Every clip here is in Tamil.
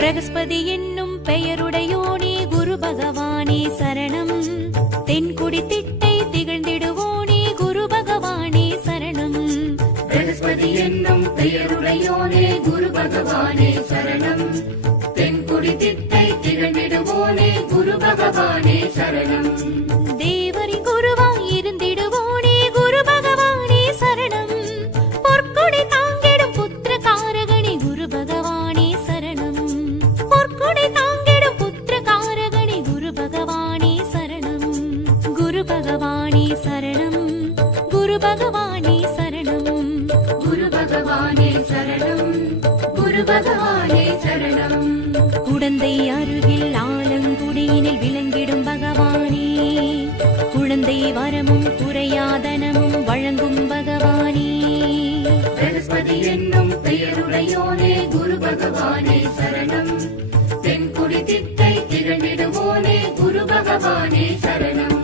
பிரகஸ்பதி என்னும் பெயருடையோனே குரு பகவானே சரணம். தென்குடி திட்டை திகழ்ந்திடுவோனே குரு பகவானே சரணம். பிரகஸ்பதி என்னும் பெயருடையோனே குரு பகவானே சரணம். தென்குடி திட்டை திகழ்ந்திடுவோனே குரு பகவானே சரணம். தேவரி குருவாய் இருந்திடுவோனே குரு பகவானே சரணம். பொற்கொடை தாங்கிடும் புத்திர காரகணி குரு பகவானே சரணம். பொற்கொடை தாங்கிடும் புத்திர காரகணி குரு பகவானே சரணம். குரு பகவானே சரணம். குரு பகவானே சரணம். குரு பகவானே சரணம். குரு பகவானே சரணம். குடந்தை அருகில் ஆலங்குடியினில் விளங்கிடும் பகவானே. குழந்தை வரமும் குறையாதனமும் வழங்கும் பகவானே. பிரகஸ்பதி என்னும் பெயருடையோனே குரு பகவானே சரணம். தென்குடி திட்டை திகழ்ந்திடுவோனே குரு பகவானே சரணம்.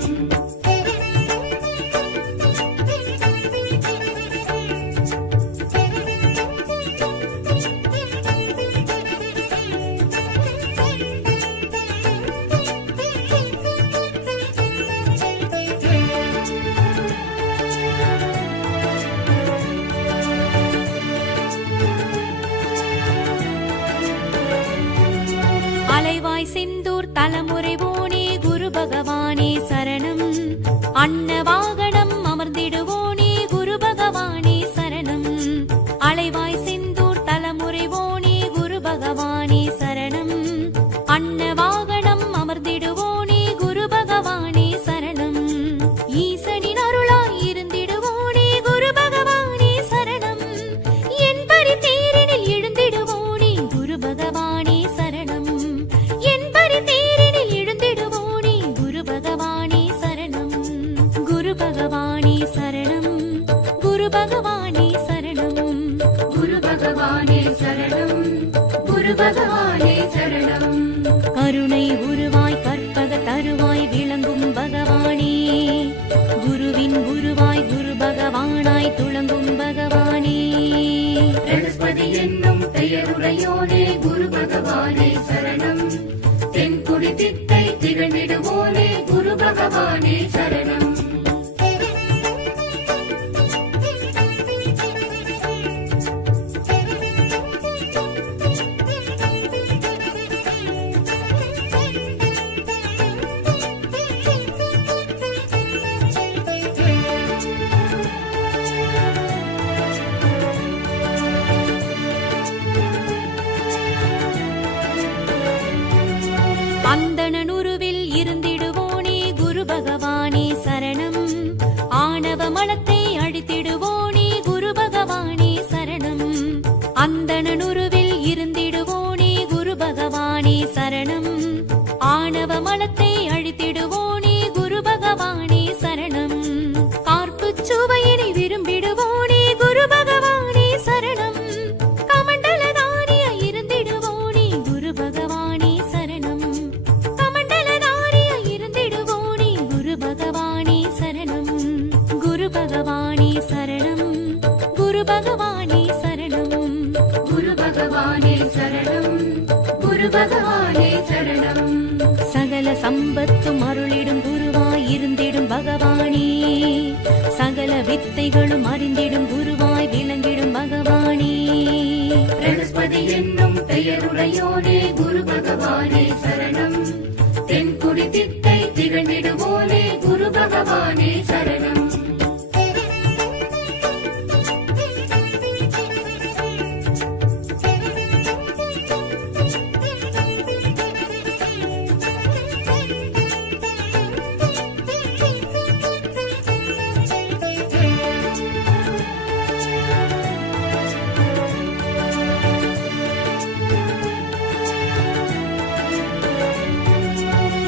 அலைவாய் செந்தூர் தலைமுறைவோனே குரு பகவானே சரணம். அன்ன வாகனம் அமர்ந்திடுவோனே குரு பகவானே சரணம். அலைவாய் செந்தூர் தலைமுறைவோனே குரு பகவானே சரணம். அன்ன வாகனம் அமர்ந்திடுவோனே குரு பகவானே சரணம். ஈசனின் அருளாய் இருந்திடுவோனே குரு பகவானே சரணம். என் பரி தேரினில் எழுந்திடுவோனே குரு பகவானே சரணம். என் பரி தேரினில் எழுந்திடுவோனே குரு பகவானே சரணம். குரு பகவானே சரணம். குரு பகவானே சரணம். குரு பகவானே சரணம். குரு பகவானே சரணம். கருணை உருவாய் கற்பக தருவாய் விளங்கும் பகவானே. குருவின் குருவாய் குரு பகவானாய் துளங்கும் பகவானே. பிரகஸ்பதி என்னும் பெயருடையோனே குரு பகவானே சரணம். தென்குடி திட்டை திகழ்ந்திடுவோனே குரு பகவானே சரணம். அந்தணனுருவில் இருந்திடுவோனே குரு பகவானே சரணம். ஆணவ மலத்தை அழித்திடுவோனே குரு பகவானே சரணம். அந்தணனுருவில் இருந்திடுவோனே குரு பகவானே சரணம். ஆணவ மலத்தை அழித்திடுவோனே குரு பகவானே சரணம். கார்ப்புச் சுவையினை விரும்பிடுவோனே குரு பகவானே சரணம். கமண்டலதாரியாய் இருந்திடுவோனே குரு பகவானே சரணம். கமண்டலதாரியாய் இருந்திடுவோனே குரு பகவானே சரணம். குரு பகவானே சரணம். குரு பகவானே சரணம். குரு பகவானே சரணம். குரு பகவானே சரணம். சகல சம்பத்தும் அருளிடும் குருவாய் இருந்திடும் பகவானே. சகல வித்தைகளும் அறிந்திடும் குருவாய் விளங்கிடும் பகவானே. பிரகஸ்பதி என்னும் பெயருடையோனே குரு பகவானே சரணம். தென்குடி திட்டை திகழ்ந்திடுவோனே குரு பகவானே சரணம்.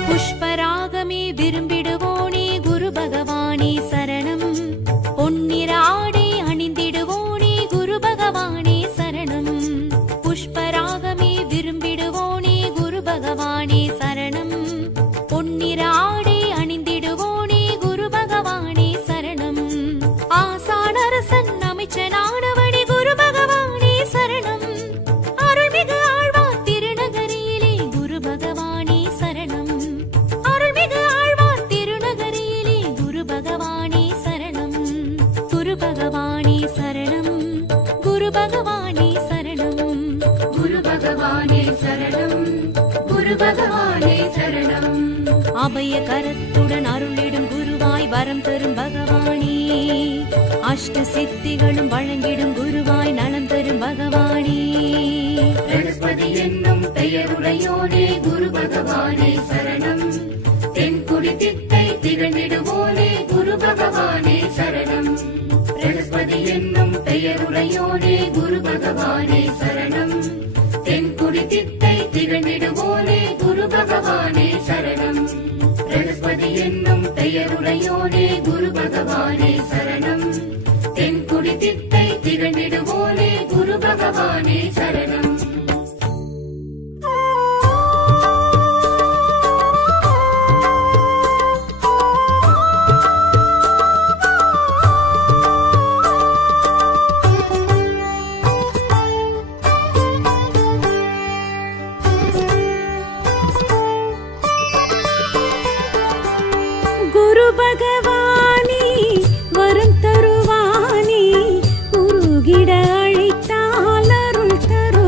புஷ்பரா குரு பகவானே சரணம். குரு பகவானே சரணம். குரு பகவானே சரணம். அபய கரத்துடன் அருளிடும் குருவாய் வரம் தரும் பகவானே. அஷ்ட சித்திகளும் வழங்கிடும் குருவாய் நலம் தரும் பகவானே. பிரகஸ்பதி என்னும் பெயருடையோனே குரு பகவானே சரணம். தென்குடி திட்டை திகழ்ந்திடுவோனே குரு பகவானே சரணம். பிரகஸ்பதி என்னும் பெயருடையோனே குரு பகவானே சரணம். தென்குடி திட்டை திகழ்ந்திடுவோனே குரு பகவானே சரணம். பிரகஸ்பதி என்னும் பெயருடையோனே குரு பகவானே சரணம். தென்குடி திட்டை திகழ்ந்திடுவோனே குரு பகவானே சரணம். குரு பகவானே வரம் தருவானே. உருகிட அழைத்தால் அருள் தருவானே.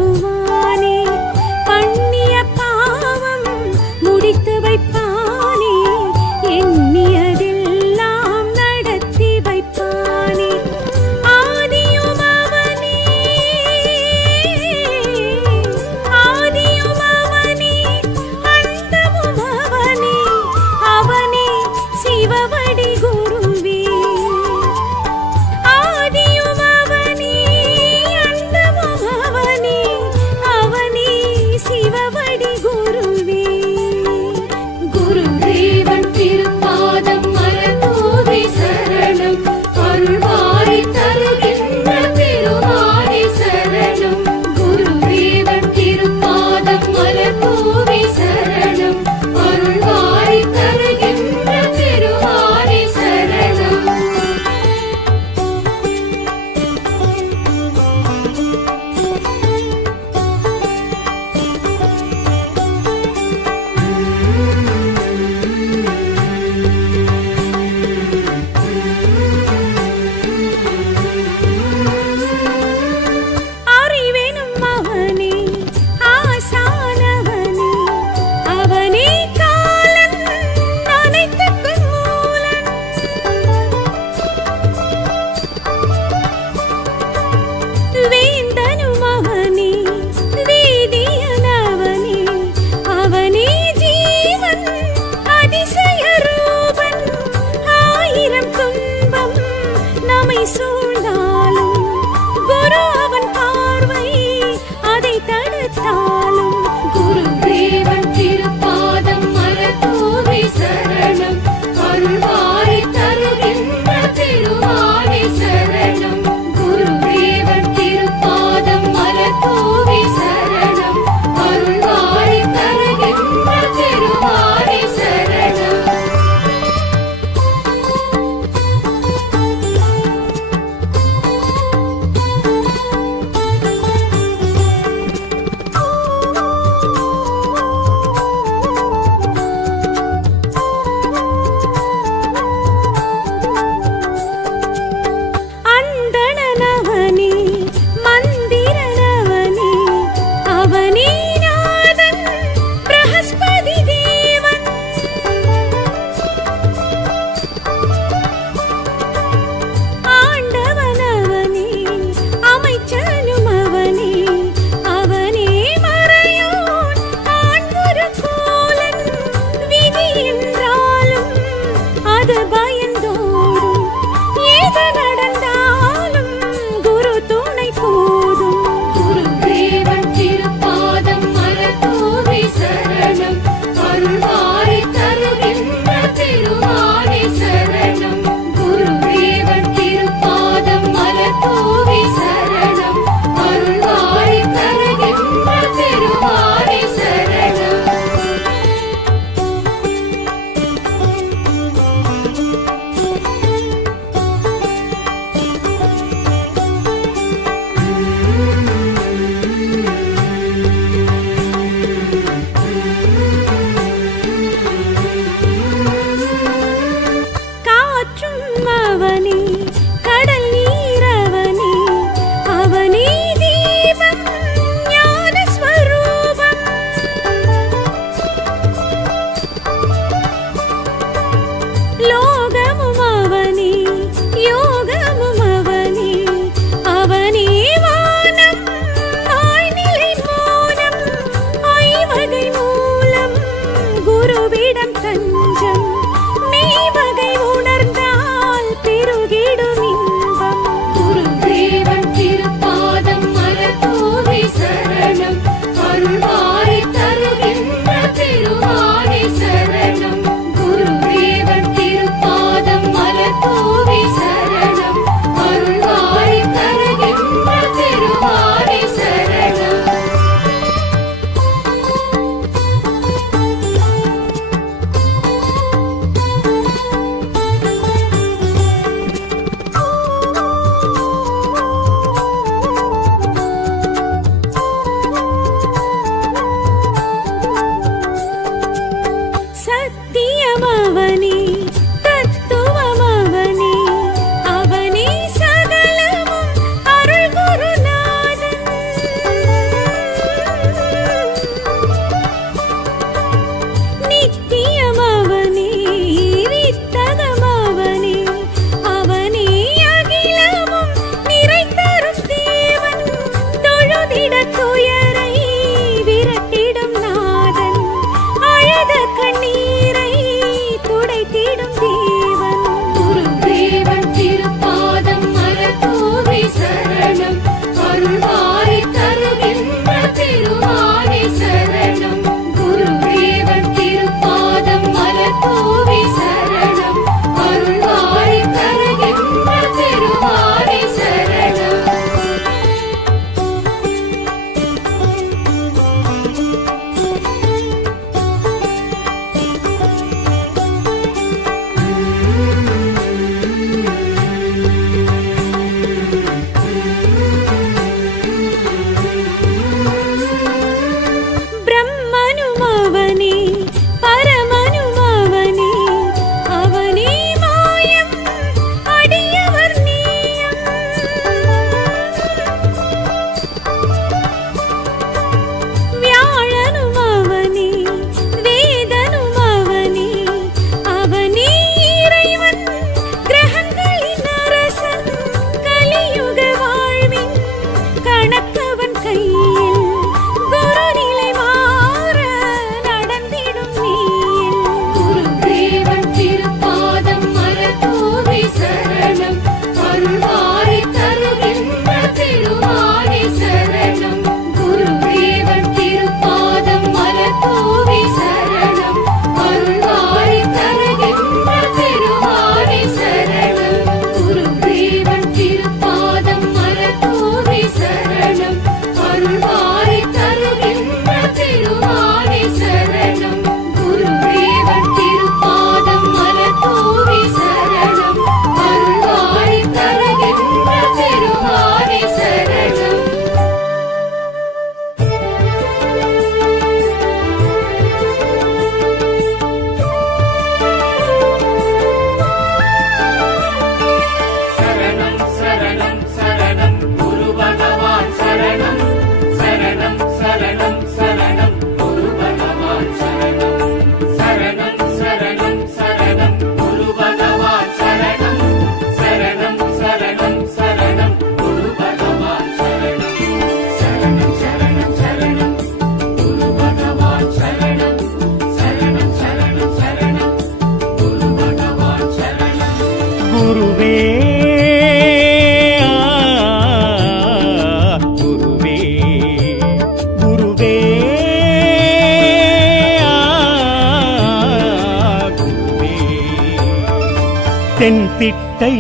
தென்திட்டை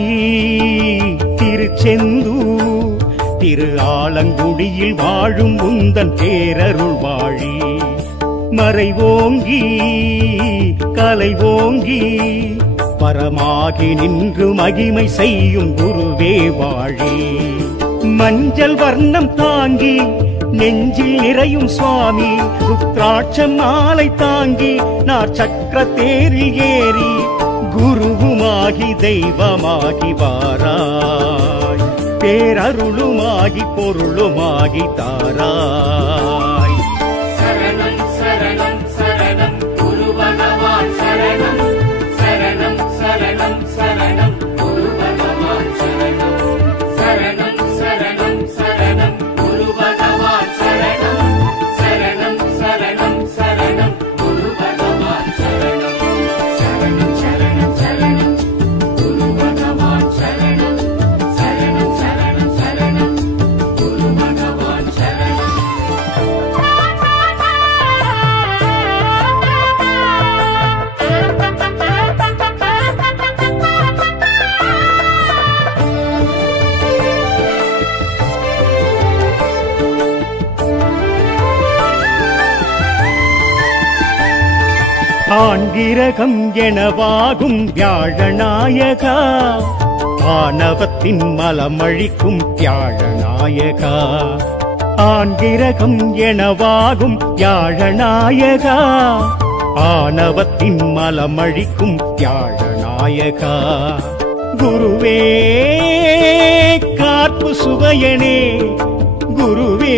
திருச்செந்தூர் திரு ஆலங்குடியில் வாழும் உந்தன் பேரருள் வாழி மறைவோங்கி கலைவோங்கி பரமாகி நின்று மகிமை செய்யும் குருவே வாழி மஞ்சள் வர்ணம் தாங்கி நெஞ்சில் நிறையும் சுவாமி ருத்ராட்சம் மாலை தாங்கி நார் சக்கர தேரில் ஏறி குருவுமாகி தெய்வமாகி வாராய் பேரருளுமாகி பொருளுமாகி தாராய் சரணம் சரணம் சரணம் குரு பகவான் சரணம் சரணம் சரணம் சரணம் குரு பகவான் சரணம் சரணம் சரணம் சரணம் குரு பகவான் சரணம் சரணம் சரணம் சரணம் குரு பகவான் சரணம் சரணம் சரணம் சரணம் குரு பகவான் சரணம் சரணம் சரணம் சரணம் குரு பகவான் சரணம் ஆண்கிரகம் எனவாகும் வியாழநாயகா ஆணவத்தின் மலமழிக்கும் வியாழநாயகா ஆண்கிரகம் எனவாகும் வியாழநாயகா ஆணவத்தின் மலமழிக்கும் வியாழநாயகா குருவே காப்பு சுவையனே குருவே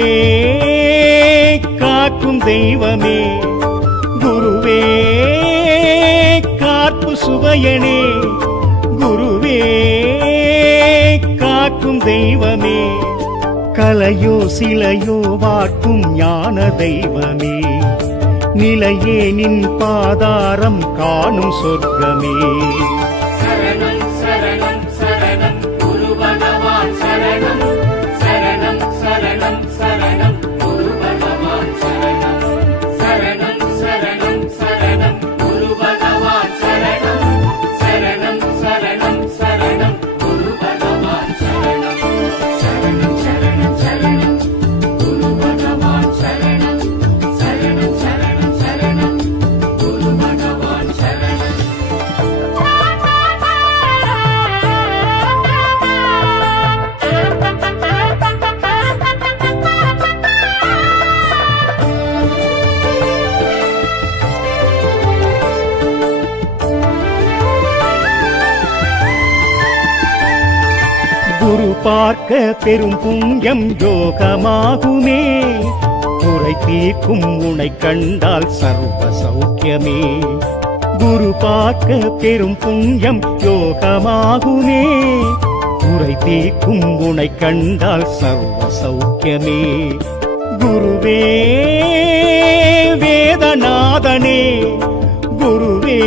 காக்கும் தெய்வமே குருவே காப்பு சுவையனே குருவே காக்கும் தெய்வமே கலையோ சிலையோ வாட்டும் ஞான தெய்வமே நிலையே நின் பாதாரம் காணும் சொர்க்கமே சரணம் சரணம் சரணம் குரு பகவான் சரணம் சரணம் சரணம் சரணம் குரு பகவான் சரணம் சரணம் சரணம் சரணம் குரு பகவான் சரணம் சரணம் சரணம் சரணம் குரு பகவான் சரணம் சரணம் சரணம் சரணம் குரு பகவான் சரணம் சரணம் சரணம் சரணம் குரு பகவான் சரணம் குரு பார்க்க பெரும் புண்ணியம் யோகமாகுமே குறை தீர்க்கும் உனை கண்டால் சர்வ சௌக்கியமே குரு பார்க்க பெரும் புண்ணியம் யோகமாகுமே குறை தீர்க்கும் உனை கண்டால் சர்வ சௌக்கியமே குருவே வேதநாதனே குருவே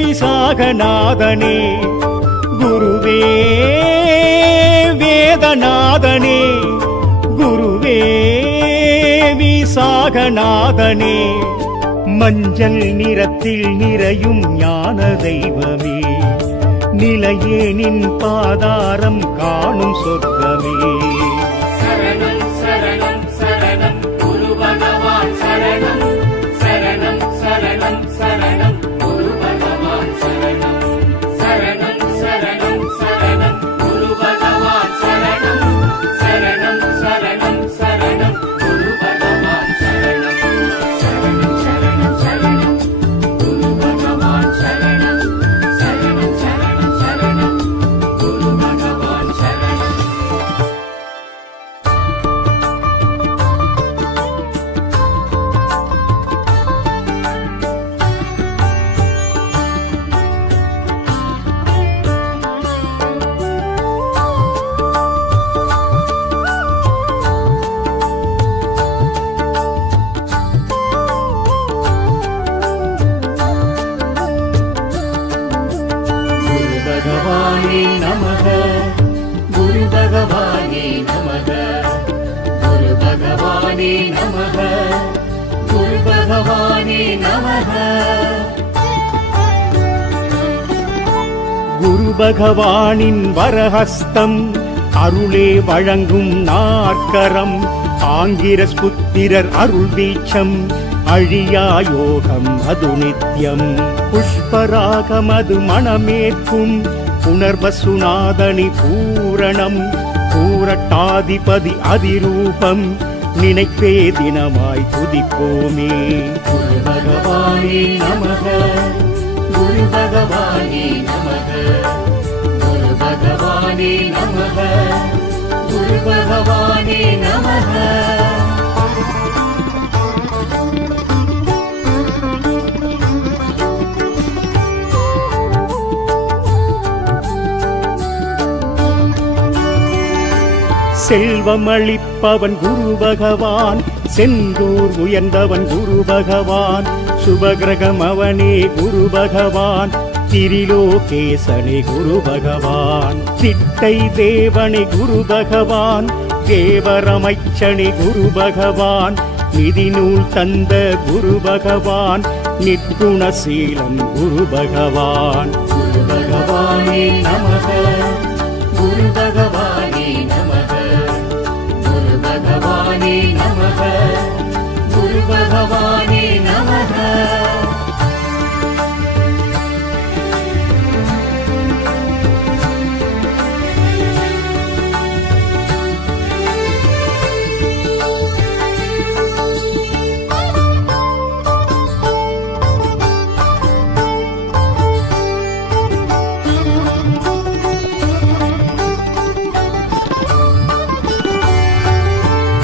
விசாகநாதனே குருவே வேதநாதனே குருவே விசாகநாதனே மஞ்சள் நிறத்தில் நிறையும் ஞான தெய்வமே நிலையே நின் பாதாரம் காணும் சொர்க்கமே சரணம் சரணம் சரணம் குரு பகவான் சரணம் சரணம் சரணம் சரணம் குரு பகவான் சரணம் சரணம் சரணம் சரணம் குரு பகவான் சரணம் சரணம் சரணம் சரணம் குரு பகவான் சரணம் சரணம் சரணம் சரணம் குரு பகவான் சரணம் சரணம் சரணம் சரணம் குரு பகவான் சரணம் குரு பகவானே நமக குரு பகவானே நமக குரு பகவானே நமக குரு பகவானே நமக பகவானின் வரஹஸ்தம் அருளே வழங்கும் நாற்கரம் ஆங்கிரஸ் புத்திரர் அருள் வீச்சம் அழியா யோகம் அது நித்யம் புஷ்பராகமது மணமேற்கும் புனர்வசுநாதனி பூரணம் பூரட்டாதிபதி அதிரூபம் நினைப்பே தினமாய் துதிப்போமே. குரு பகவானே நமக, குரு பகவானே நமக, குரு பகவானே நமக, குரு பகவானே நமக. செல்வம் அளிப்பவன் குரு பகவான், செந்தூர் உயர்ந்தவன் குரு பகவான், சுபகிரகம் அவனே குரு பகவான், திரிலோகேசனே குரு பகவான், திட்டை தேவனே குரு பகவான், தேவரமைச்சனே குரு பகவான், நிதி நூல் தந்த குரு பகவான், நிற்குணசீலன் குரு பகவான். குரு பகவானே நமக, குரு பகவானே நமக, குரு பகவானே நமக, குரு பகவானே நமக.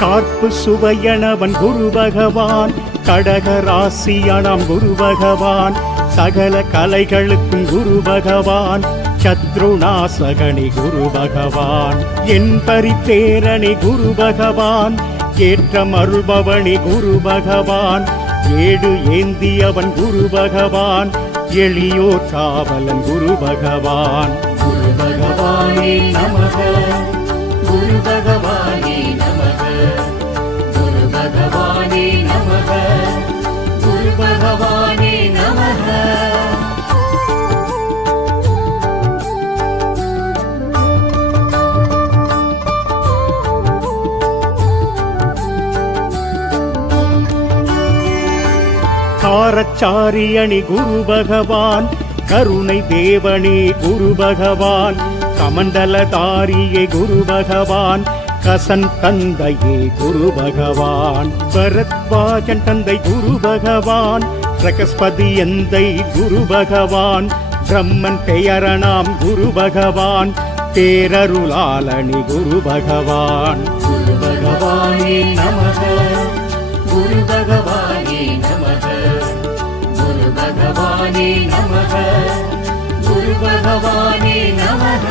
கார்ப்பு சுவையனவன் குரு பகவான், கடகராசியானாம் குரு பகவான், சகல கலைகளுக்கும் குரு பகவான், சத்ருநாசகனி குரு பகவான், என் பரிபேரணி குரு பகவான், ஏற்றம் அருள்பவனி குரு பகவான், ஏடு ஏந்தியவன் குரு பகவான், எளியோர் காவலன் குரு பகவான். குரு பகவானே நமக, குரு பகவானே நமக, குரு பகவானே நமக, குரு பகவானே நமக. காரச்சாரியணி குரு பகவான், கருணை தேவனே குரு பகவான், கமண்டலதாரியே குரு பகவான், கசன் தந்தையே குரு பகவான், பரத்வாஜன் தந்தை குரு பகவான், பிரகஸ்பதி எந்தை குரு பகவான், பிரம்மன் பெயரணாம் குரு பகவான், பேரருளாளனி குரு பகவான். குரு பகவானே நமக, குரு பகவானே நமக, குரு பகவானே நமக, குரு பகவானே நமக.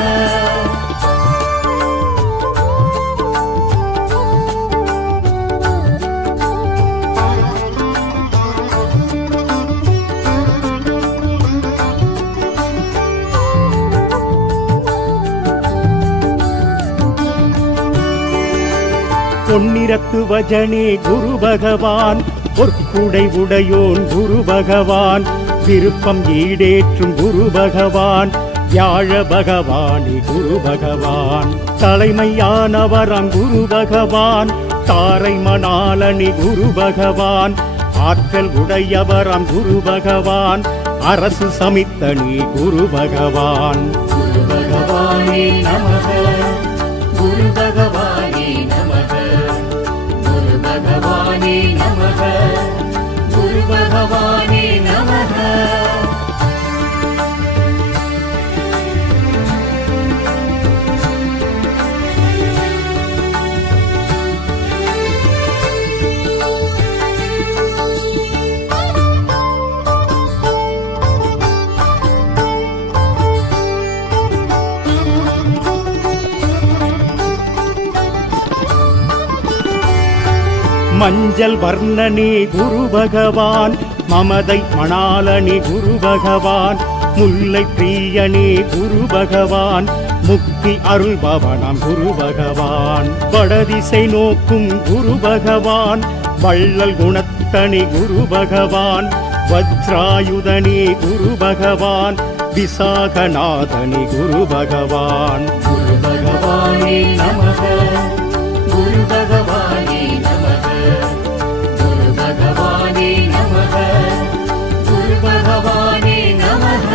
பொன்னிறத்து வஜனே குரு பகவான், பொற்குடை உடையோன் குரு பகவான், விருப்பம் ஈடேற்றும் குரு பகவான், வியாழ பகவானே குரு பகவான், தலைமையானவராம் குரு பகவான், தாரை மணாலனி குரு பகவான், ஆற்றல் உடையவராம் குரு பகவான், அரசு சமித்தனி குரு பகவான். குரு பகவானே நமக, குரு பகவானே நமக, குரு பகவானே நமக, குரு பகவானே நமக. மஞ்சள் வர்ணனே குரு பகவான், மமதை மணாலனி குரு பகவான், முல்லை பிரியனே குரு பகவான், முக்தி அருள்பவனாம் குரு பகவான், வடதிசை நோக்கும் குரு பகவான், வள்ளல் குணத்தனி குரு பகவான், வஜ்ராயுதனே குரு பகவான், விசாகநாதனி குரு பகவான். குரு பகவானே நமக, குரு பகவானே நமக, குரு பகவானே நமக, குரு பகவானே நமக.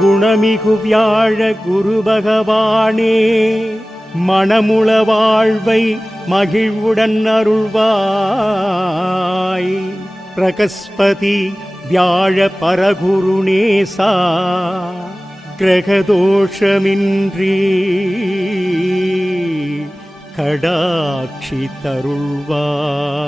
குணமிகு வியாழ குரு பகவானே, மணமுள வாழ்வை மகிழ்வுடன் அருள்வாய். பிரகஸ்பதி வியாழ பரகுருநேசா, கிரகதோஷமின்றி கடாட்சி தருள்வாய்.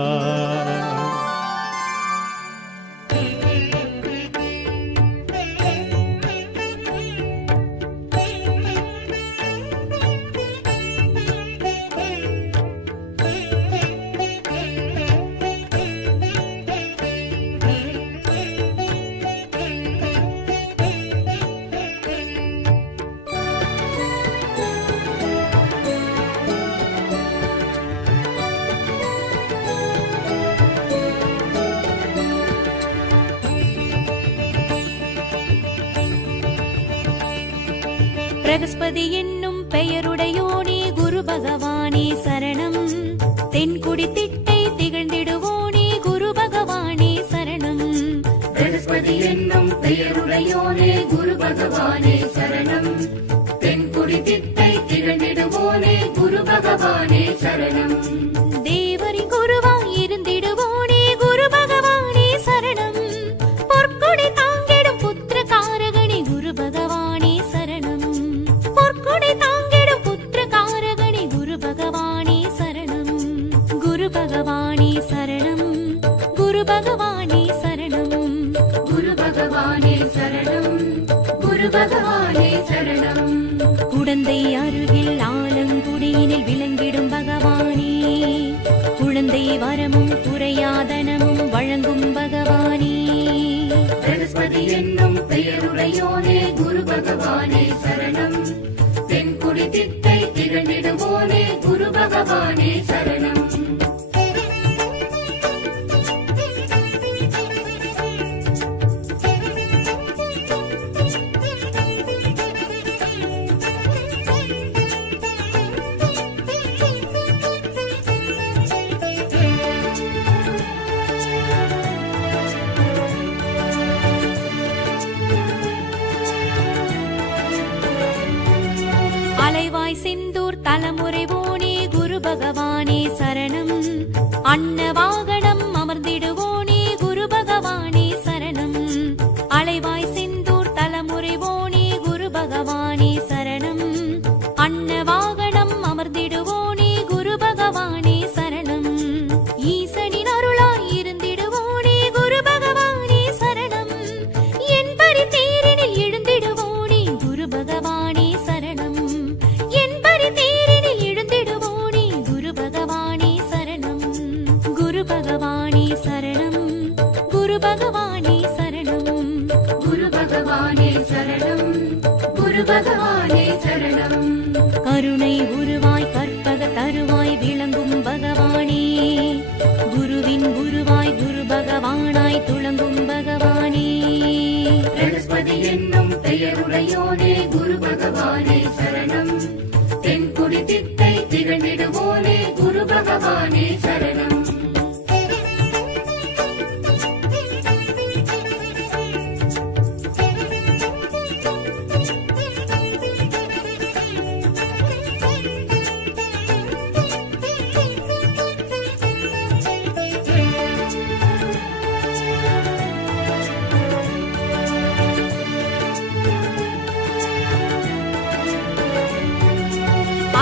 பிரகஸ்பதி என்னும் பெயருடையோனே குரு பகவானே சரணம். தென்குடி திட்டை திகழ்ந்திடுவோனே குரு பகவானே சரணம். பிரகஸ்பதி என்னும் பெயருடையோனே குரு பகவானே சரணம். தென்குடி திட்டை திகழ்ந்திடுவோனே குரு பகவானே சரணம். தேவரின் குருவாய் இருந்திடுவோனே குரு பகவானே சரணம். பொற்கொடை தாங்கிடும் புத்திர காரகனே குரு பகவானே சரணம். பொற்கொடை தாங்கிடும் புத்திர காரகனே குரு பகவானே சரணம். குரு பகவானே சரணம். குரு பகவானே சரணம். குரு பகவானே சரணம். குரு பகவானே சரணம். குடந்தை அருகில் ஆலங்குடியினில் விளங்கிடும் பகவானே, குழந்தை வரமும் குறையாதனமும் வழங்கும் பகவானே. பிரகஸ்பதி என்னும் பெயருடையோனே குரு பகவானே சரணம். தென்குடி திட்டை திகழ்ந்திடுவோனே குரு பகவானே சரணம். அலைவாய் செந்தூர் தலைமுறைவோனே குரு பகவானே சரணம். அன்ன வாகனம் அமர்ந்திடுவோனே குரு பகவானே சரணம். அலைவாய் செந்தூர் தலைமுறைவோனே குரு பகவானே சரணம். அன்ன வாகனம் அமர்ந்திடுவோனே குரு பகவானே சரணம். ஈசனின் அருளாய் இருந்திடுவோனே குரு பகவானே சரணம். என்பரி தேரினில் எழுந்திடுவோனே குரு பகவானே சரணம். என்பரி தேரினில் எழுந்திடுவோனே குரு பகவானே சரணம். குரு பகவானே சரணம். குரு பகவானே சரணம். குரு பகவானே சரணம். குரு பகவானே சரணம். கருணை உருவாய் கற்பக தருவாய் விளங்கும் பகவானே, குருவின் குருவாய் குரு பகவானாய் துளங்கும் பகவானே. பிரகஸ்பதி என்னும் பெயருடையோனே குரு பகவானே சரணம். தென்குடி திட்டை திகழ்ந்திடுவோனே குரு பகவானே சரணம்.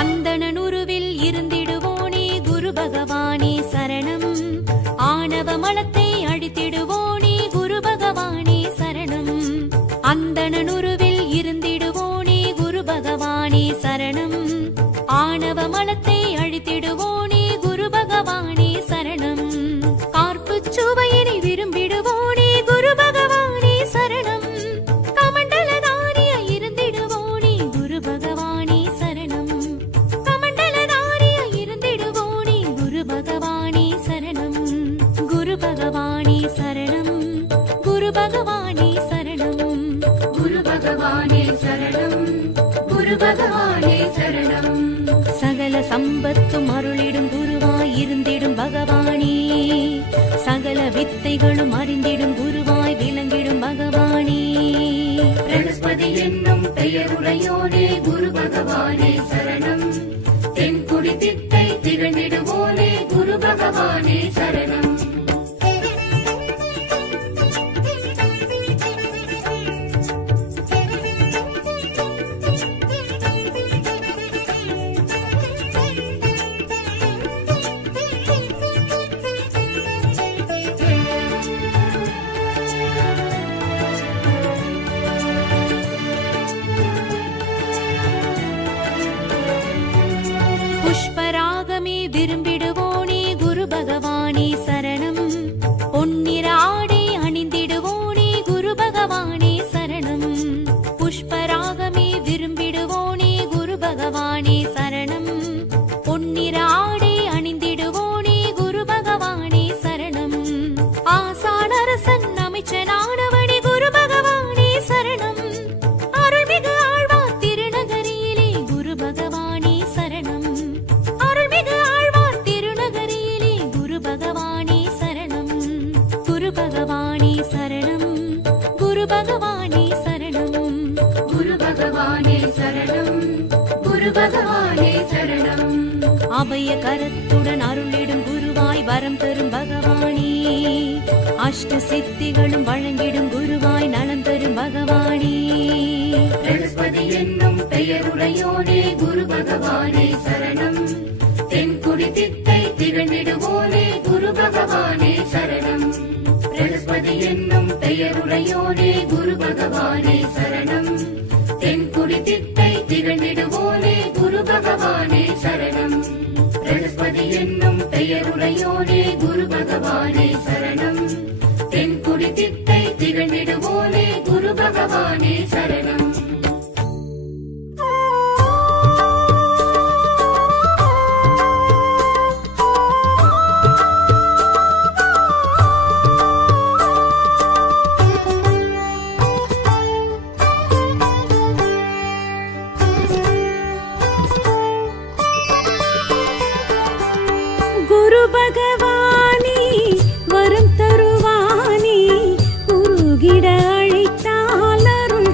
அந்தணனுருவில் இருந்திடுவோனே குரு பகவானே சரணம். ஆணவ மலத்தை அழித்திடுவோனே குரு பகவானே சரணம். அந்தணனுருவில் இருந்திடுவோனே குரு பகவானே சரணம். ஆணவ மலத்தை அழித்திடுவோனே குரு பகவானே சரணம். கார்ப்புச் சுவையினை விரும்பிடுவோனே குரு பகவானே சரணம். சகல சம்பத்தும் அருளிடும் குருவாய் இருந்திடும் பகவானே, சகல வித்தைகளும் அறிந்திடும் குருவாய் விளங்கிடும் பகவானே. பிரணஸ்பதி என்னும் பெயருடையோனே குரு பகவானே சரணம். தென்குடி திட்டை திகழ்ந்திடுவோனே குரு பகவானே சரணம். புஷ்பராகமே விரும்பிடுவோனே குரு பகவானே சரணம். பொன்னிற ஆடை அணிந்திடுவோனே குரு பகவானே சரணம். புஷ்பராகமே விரும்பிடுவோனே குரு பகவானே சரணம். பொன்னிற ஆடை அணிந்திடுவோனே குரு பகவானே சரணம். ஆசானரசன் அமைச்சனானவனே குரு பகவானே சரணம். அருள்மிகு ஆழ்வார் திருநகரியிலே குரு பகவானே சரணம். அருள்மிகு ஆழ்வார் திருநகரியிலே குரு பகவானே சரணம். குரு பகவானே சரணம். குரு பகவானே சரணம். குரு பகவானே சரணம். குரு பகவானே சரணம். அபய கரத்துடன் அருளிடும் குருவாய் வரம் தரும் பகவானே, அஷ்ட சித்திகளும் வழங்கிடும் குருவாய் நலம் தரும் பகவானே. பிரணஸ்பதி என்னும் பெயருடையோனே குரு பகவானே சரணம். தென்குடி திட்டை திகழ்ந்திடுவோனே குரு பகவானே சரணம். பிரணஸ்பதி என்னும் பெயருடையோனே குரு பகவானே சரணம். தென்குடி திட்டை திகழ்ந்திடுவோனே குரு பகவானே சரணம். பிரணஸ்பதி என்னும் பெயருடையோனே குரு பகவானே சரணம். தென்குடி திட்டை திகழ்ந்திடுவோனே குரு பகவானே சரணம். குரு பகவானே வரம் தருவானே, உருகிட அழைத்தால் அருள்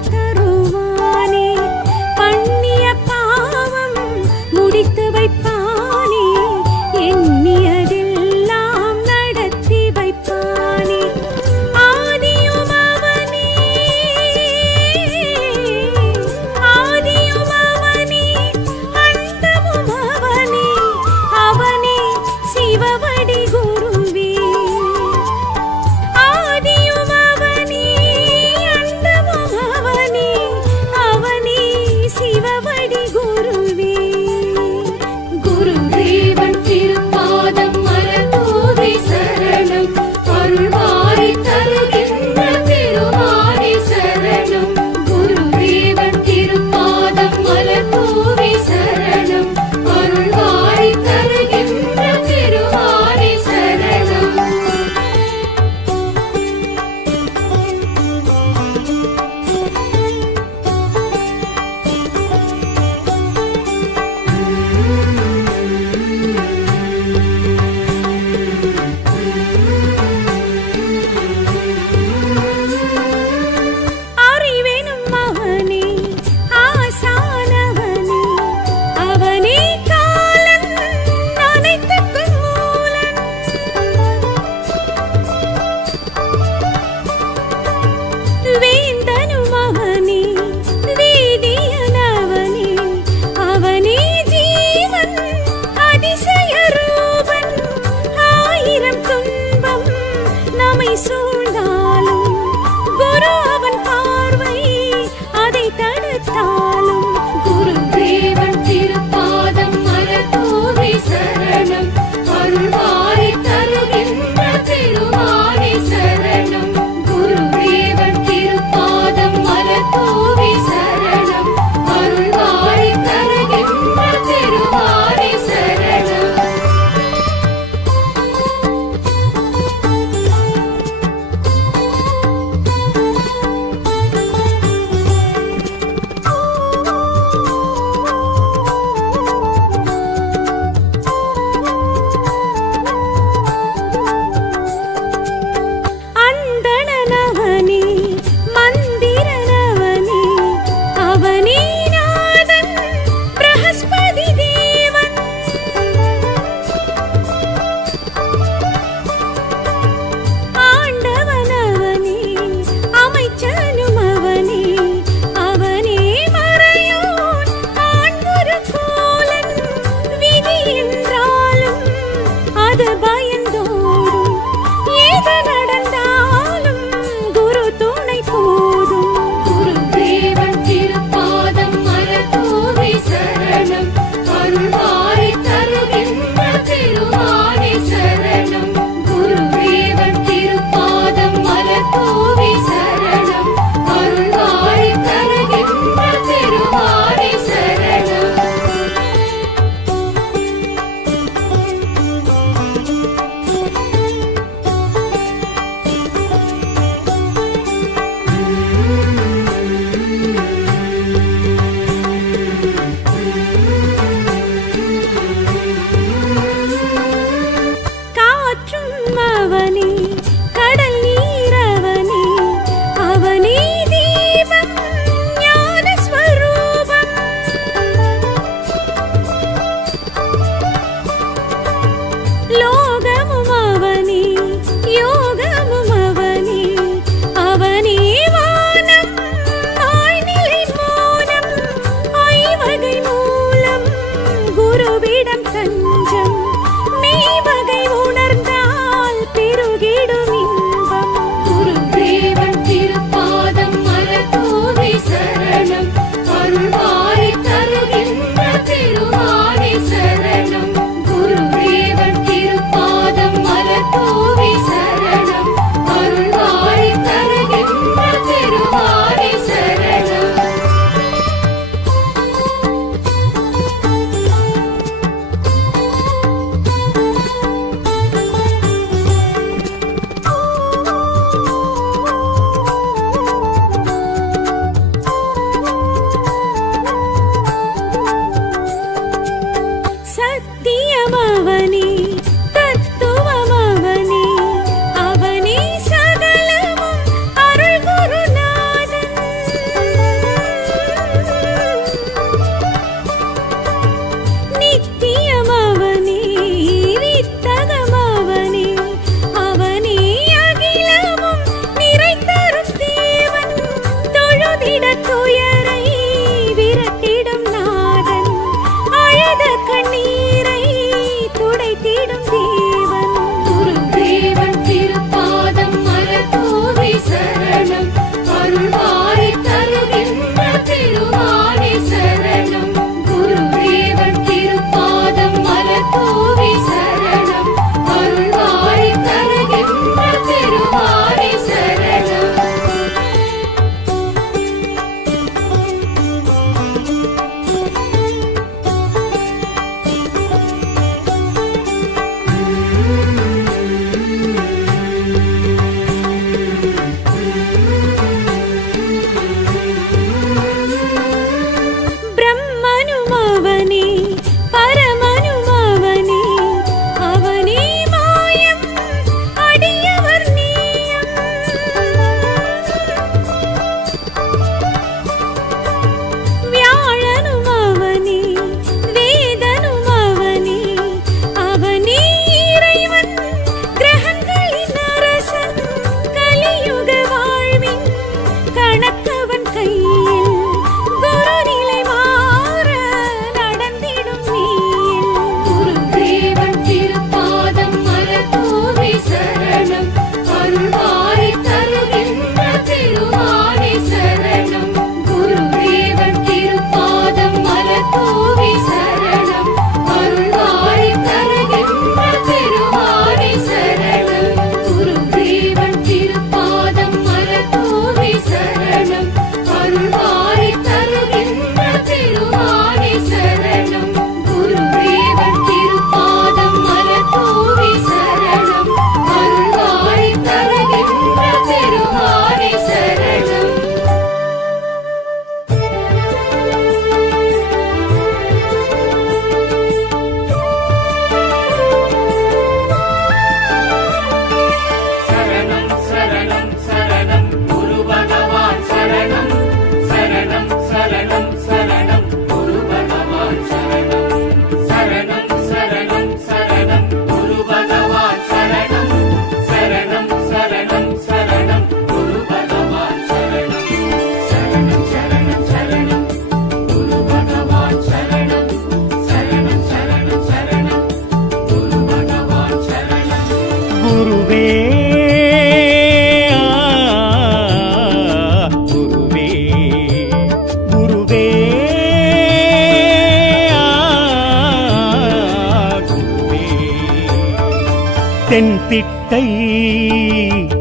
தென்திட்டை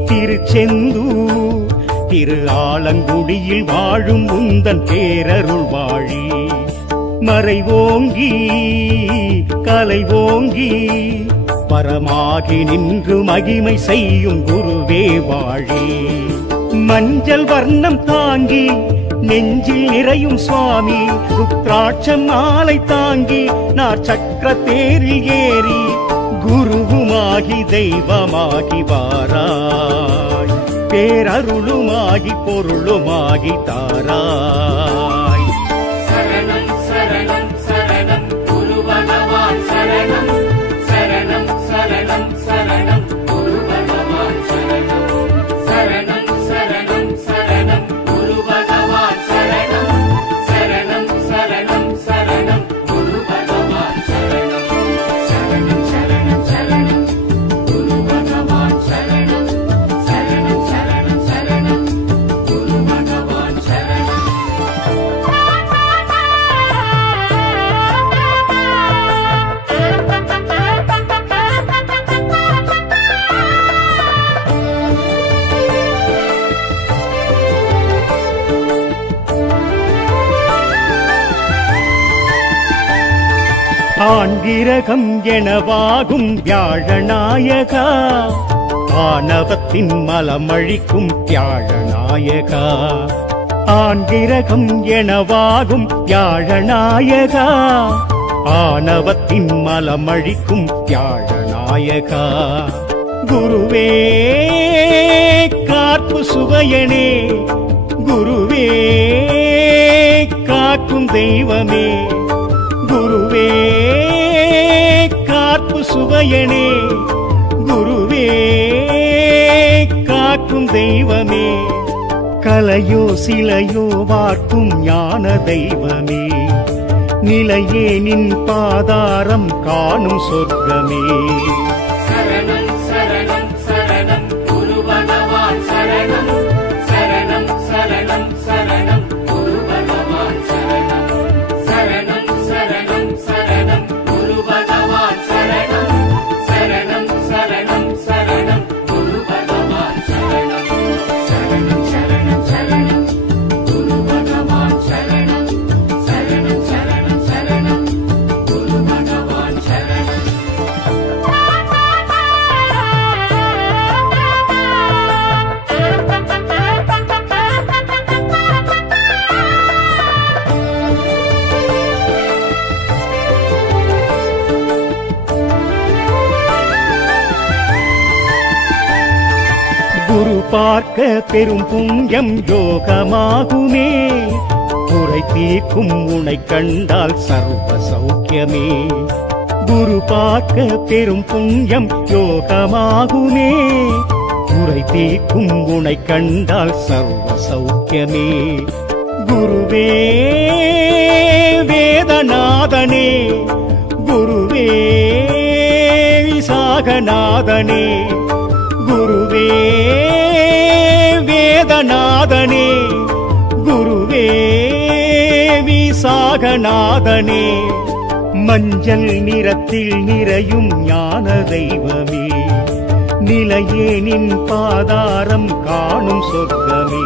திருச்செந்தூர் திரு ஆலங்குடியில் வாழும் உந்தன் பேரருள் வாழி மறைவோங்கி கலைவோங்கி பரமாகி நின்று மகிமை செய்யும் குருவே வாழி மஞ்சள் வர்ணம் தாங்கி நெஞ்சில் நிறையும் சுவாமி ருத்ராட்சம் மாலை தாங்கி நார் சக்கர தேரில் ஏறி குருவுமாகி தெய்வமாகி வாராய் பேரருளுமாகி பொருளுமாகி தாராய் சரணம் சரணம் சரணம் குரு பகவான் சரணம் சரணம் சரணம் சரணம் குரு பகவான் சரணம் சரணம் சரணம் சரணம் குரு பகவான் சரணம் சரணம் சரணம் சரணம் குரு பகவான் சரணம் சரணம் சரணம் சரணம் குரு பகவான் சரணம் சரணம் சரணம் சரணம் குரு பகவான் சரணம் ஆண்கிரகம் எனவாகும் வியாழநாயகா ஆணவத்தின் மலமழிக்கும் வியாழநாயகா ஆண்கிரகம் எனவாகும் வியாழநாயகா ஆணவத்தின் மலமழிக்கும் வியாழநாயகா குருவே காப்பு சுவையனே குருவே காக்கும் தெய்வமே குருவே காப்பு சுவையனே குருவே காக்கும் தெய்வமே கலையோ சிலையோ வார்க்கும் ஞான தெய்வமே நிலையே நின் பாதாரம் காணும் சொர்க்கமே சரணம் சரணம் சரணம் குரு பகவான் சரணம் சரணம் சரணம் சரணம் குரு பகவான் சரணம் சரணம் சரணம் சரணம் குரு பகவான் சரணம் சரணம் சரணம் சரணம் குரு பகவான் சரணம் சரணம் சரணம் சரணம் குரு பகவான் சரணம் சரணம் சரணம் சரணம் குரு பகவான் சரணம் குரு பார்க்க பெரும் புண்ணியம் யோகமாகுமே குறை தீர்க்கும் உனை கண்டால் சர்வ சௌக்கியமே குரு பார்க்க பெரும் புண்ணியம் யோகமாகுமே குறை தீர்க்கும் உனை கண்டால் சர்வ சௌக்கியமே குருவே வேதநாதனே குருவே விசாகநாதனே குருவே வேதநாதனே குருவே விசாகநாதனே மஞ்சள் நிறத்தில் நிறையும் ஞான தெய்வமே நிலையே நின் பாதாரம் காணும் சொர்க்கமே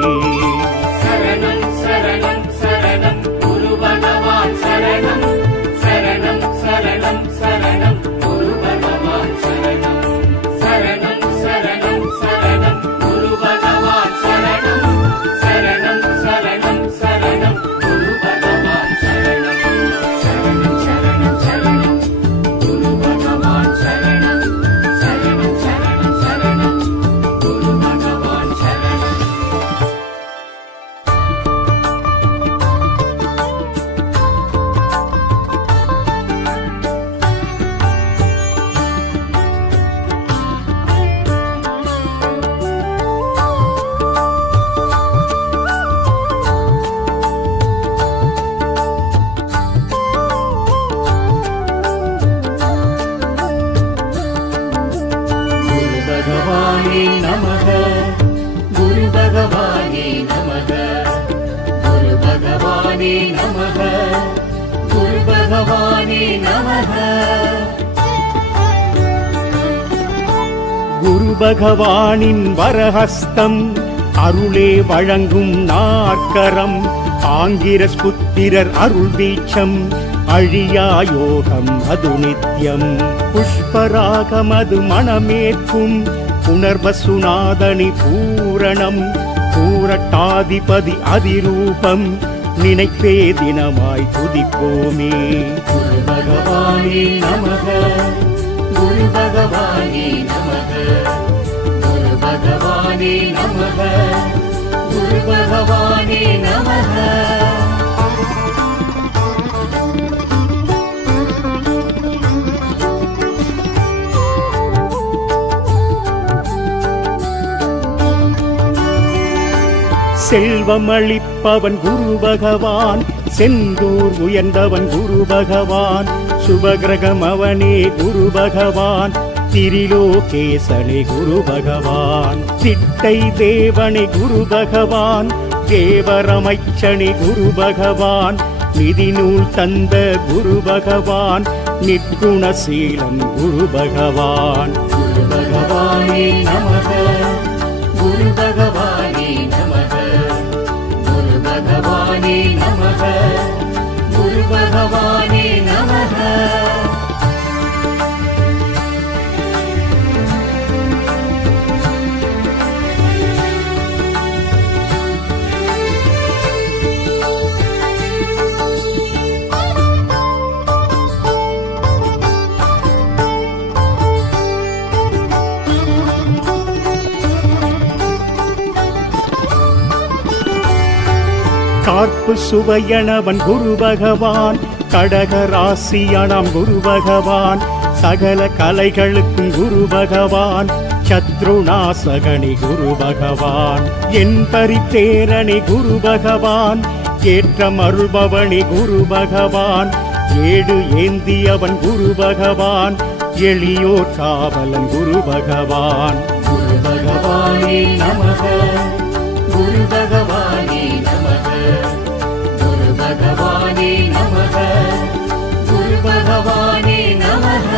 சரணம் சரணம் சரணம் குரு பகவான் சரணம் சரணம் சரணம் சரணம் குரு பகவான் சரணம் சரணம் சரணம் சரணம் குரு பகவான் சரணம் சரணம் சரணம் சரணம் குரு பகவான் சரணம் சரணம் சரணம் சரணம் குரு பகவான் சரணம் சரணம் சரணம் சரணம் குரு பகவான் சரணம் குரு பகவானே நமக குரு பகவானே நமக குரு பகவானே நமக குரு பகவானே நமக குரு பகவானின் வரஹஸ்தம் அருளே வழங்கும் நாற்கரம் ஆங்கிரஸ் புத்திரர் அருள் வீச்சம் அழியா யோகம் அது நித்யம் புஷ்பராகமது மணமேற்கும் புனர்வசுநாதனி பூரணம் பூரட்டாதிபதி அதிரூபம் நினைப்பே தினமாய் துதிப்போமே. குரு பகவானே நமக, குரு பகவானே நமக, குரு பகவானே நமக, குரு பகவானே நமக. செல்வமளிப்பவன் குரு பகவான் செந்தூர் உயர்ந்தவன் குரு பகவான் சுபகிரகம் அவனே குரு பகவான் திரிலோகேசனே குரு பகவான் சிட்டை தேவனே குரு பகவான் தேவரமைச்சனே குரு பகவான் நிதிநூல் தந்த குரு பகவான் நிற்குணசீலன் குரு பகவான். குரு பகவானே நமக, குரு பகவானே நமக, குரு பகவானே நமக, குரு பகவானே நமக. கார்ப்பு சுவையனவன் குரு பகவான் கடகராசியானாம் குரு பகவான் சகல கலைகளுக்கும் குரு பகவான் சத்ருநாசகனி குரு பகவான் என் பரித்தேரணி குரு பகவான் ஏற்றம் அருள்பவனி குரு பகவான் ஏடு ஏந்தியவன் குரு பகவான் எளியோர் காவலன் குரு பகவான். குரு பகவானே நமக, குரு பகவானே நமக, குரு பகவானே நமக, குரு பகவானே நமக.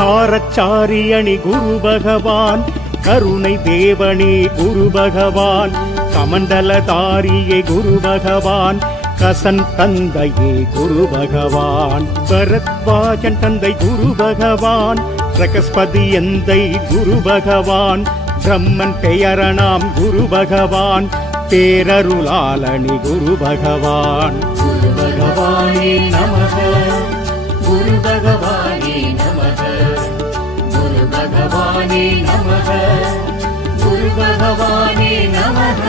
காரச்சாரியணி குரு பகவான் கருணை தேவனே குரு பகவான் கமண்டலதாரியே குரு பகவான் கசன் தந்தையே குரு பகவான் பரத்வாஜன் தந்தை குரு பகவான் பிரகஸ்பதி எந்தை குரு பகவான் பிரம்மன் பெயரணாம் குரு பகவான் பேரருளாளனி குரு பகவான். குரு பகவானே நமக, குரு பகவானே நமக, குரு பகவானே நமக, குரு பகவானே நமக.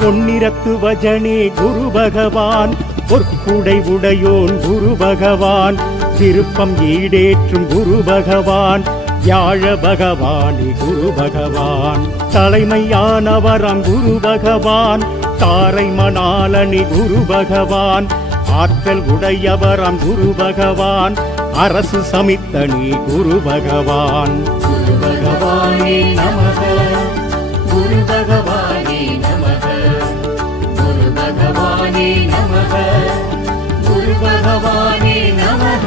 பொன்னிறத்து வஜனே குரு பகவான் பொற்குடை உடையோன் குரு பகவான் விருப்பம் ஈடேற்றும் குரு பகவான் வியாழ பகவானே குரு பகவான் தலைமையானவராம் குரு பகவான் தாரை மணாலனி குரு பகவான் ஆற்றல் உடையவராம் குரு பகவான் அரசு சமித்தனி குரு பகவான். குரு பகவானே நமக, குரு பகவானே நமக, குரு பகவானே நமக, குரு பகவானே நமக.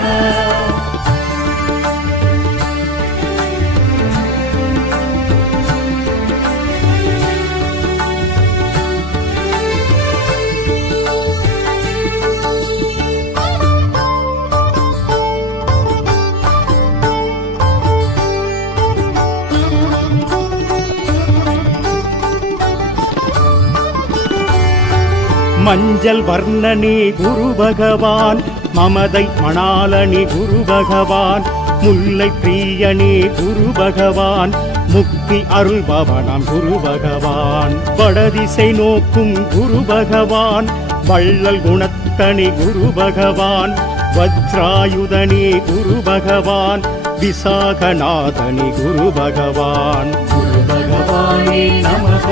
மஞ்சள் வர்ணனே குரு பகவான் மமதை மணாலனி குரு பகவான் முல்லை பிரியனே குரு பகவான் முக்தி அருள்பவனாம் குரு பகவான் வடதிசை நோக்கும் குரு பகவான் வள்ளல் குணத்தனி குரு பகவான் வஜ்ராயுதனே குரு பகவான் விசாகநாதனி குரு பகவான். குரு பகவானே நமக,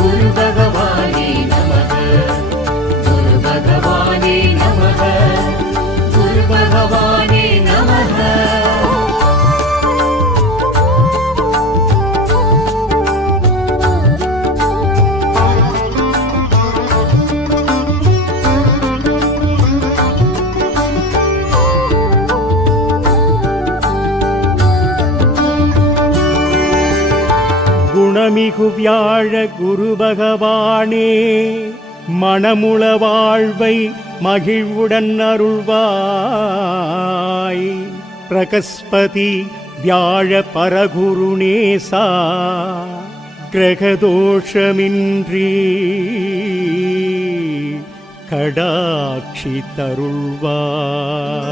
குரு பகவானே நமக, குரு பகவானே நமக, குரு பகவானே நமக. குணமிகு வியாழ குரு பகவானே, மணமுள வாழ்வை மகிழ்வுடன் அருள்வாய். பிரகஸ்பதி வியாழ பரகுருநேசா, கிரகதோஷமின்றி கடாட்சி தருள்வாய்.